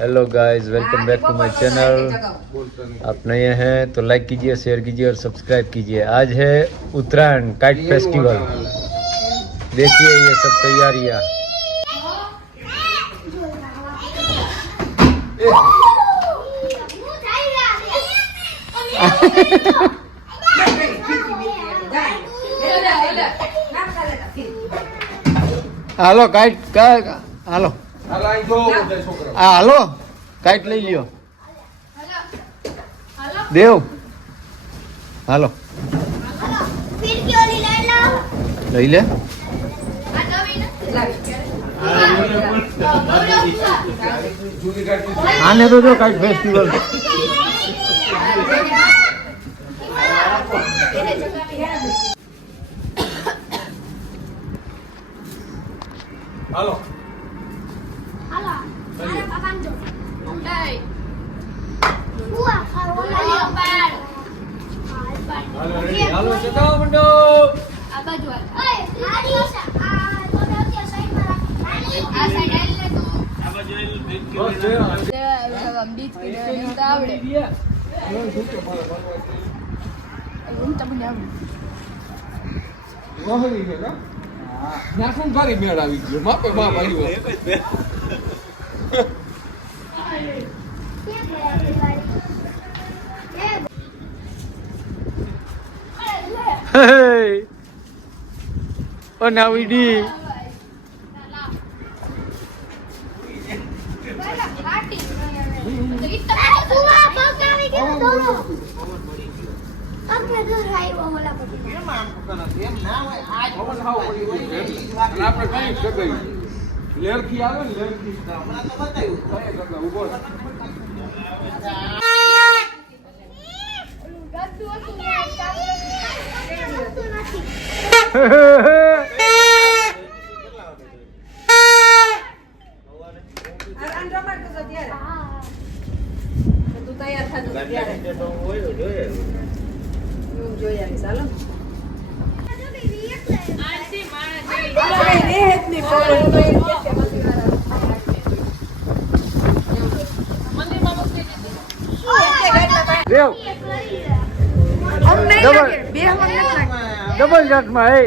Hello guys, welcome back to my channel. आप नए हैं तो लाइक कीजिए, शेयर कीजिए और सब्सक्राइब कीजिए। आज है उत्तरायण काइट फेस्टिवल। देखिए ये सब तैयारियां। હાલો કાઈટ હાલો હાલો કાઈટ લઈ લ્યો દેવ હાલો લઈ લે આને તો જો કાઈટ ફેસ્ટિવલ હાલો હાલો મારા પાપાને જો ઉડાઈ ઉઆ ખાવા પાડ હાલો ચકાવ મંડો આ બાજુ ઓય આડી આ તો કે સાઈડ પર આ સાઈડ આલે તો આ બાજુ બસ તે આમ બીચ કે આવડે હું તમને આવડે મોહરી છે કા ના કોણ ભારી મેળ આવી ગયો માપે બાપ આવ્યો Hey! Oh, now we did. આપણે કઈ સગાઈ લેરખી આવે ને લેરખી હમણાં તો બતાવ્યું ઉભો દેવ ડબલ જાટમાં હે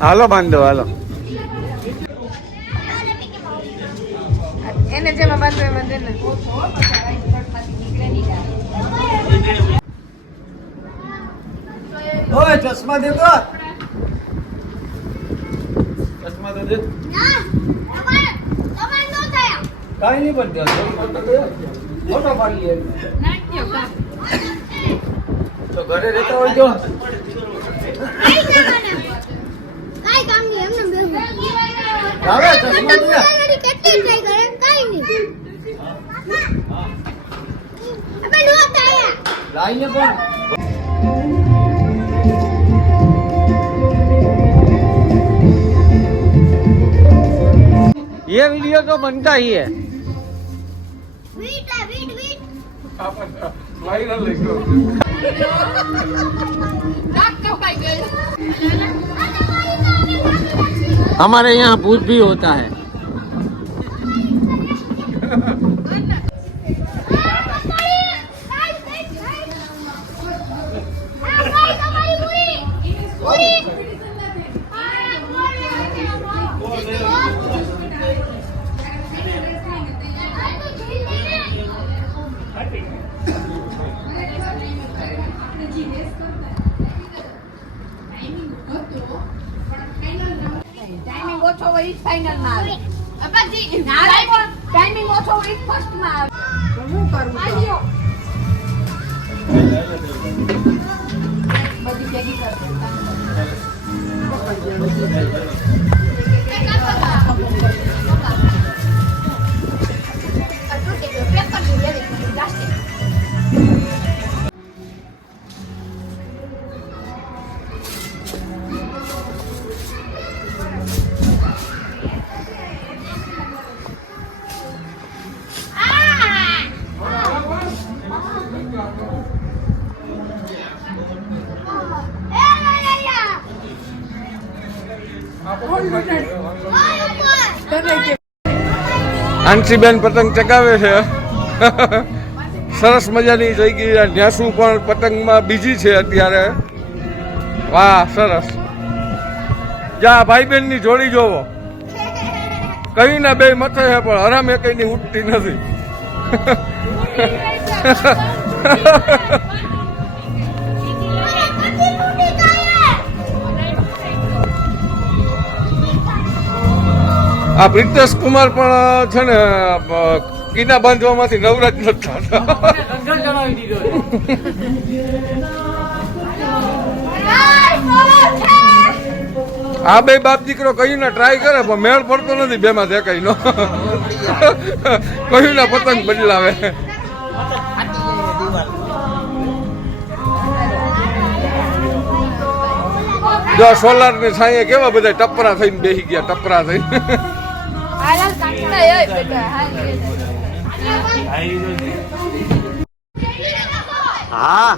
હાલો બાંધો હાલો એને જેમાં બાંધો એમાં દે ને ઓય ચશ્મા દે તો ચશ્મા તો દે કાઈ નહીં બનતો મોટો પાડી તો ઘરે રહેતા હોય તો કાઈ કામ નહીં એમને બેહું આવે ચશ્મા દે કેટલી ટ્રાય કરે કાઈ નહીં અબે નો આયા લાઈને પણ ये वीडियो तो बनता ही है વીટ વાયરલ લઈ ગયો નાક કપાઈ ગઈ हमारे यहाँ भूत भी होता है ટાઈમિંગ ઓછો હોય ઈ ફાઇનલ માં આવે અપાજી ના ટાઈમિંગ ઓછો હોય ઈ ફર્સ્ટ માં આવે તો હું કરું આજો બધી ભેગી કર આંશીબેન પતંગ ચગાવે છે. સરસ મજાની થઈ ગઈ. ન્યાસુ પણ પતંગમાં બીજી છે અત્યારે. વાહ સરસ. જા ભાઈ ની જોડી જોવો. કઈ ના બે મથે છે પણ હરામે કઈ ની ઉઠતી નથી. આ પ્રિતેશ કુમાર પણ છે ને કીના બાંધવામાંથી નવરાજ નથી થતા. આ બે બાપ દીકરો કયું ના ટ્રાય કરે પણ મેળ પડતો નથી. બે માં દેખાય નો કયું ના પતંગ બદલાવે. જો સોલાર ની છાંયે કેવા બધા ટપરા થઈને બેસી ગયા. ટપરા થઈને હા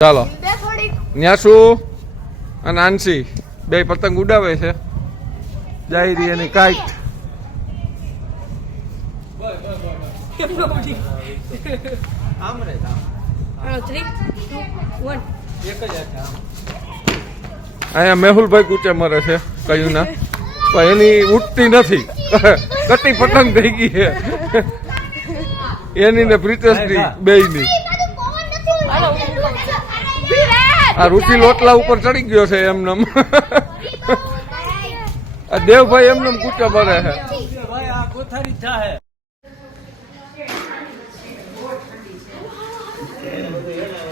ચાલો. ન્યાસુ અને આંશી બે પતંગ ઉડાવે છે. જાય રહી એની કાઈટ. અહીંયા મેહુલભાઈ કૂચે મરે છે કયું ના પણ એની ઉઠતી નથી. કટી પતંગ થઈ ગઈ છે એની ને પ્રિતેશની બેયની. આ રૂટી લોટલા ઉપર ચડી ગયો છે એમને. આ દેવભાઈ એમને કૂચે મરે છે.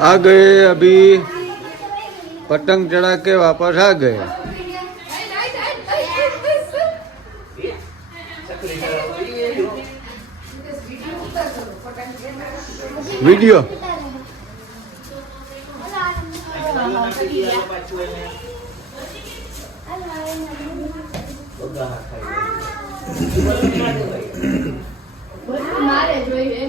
आ गए अभी पतंग चढ़ा के वापस आ गए. वीडियो મારે જોઈએ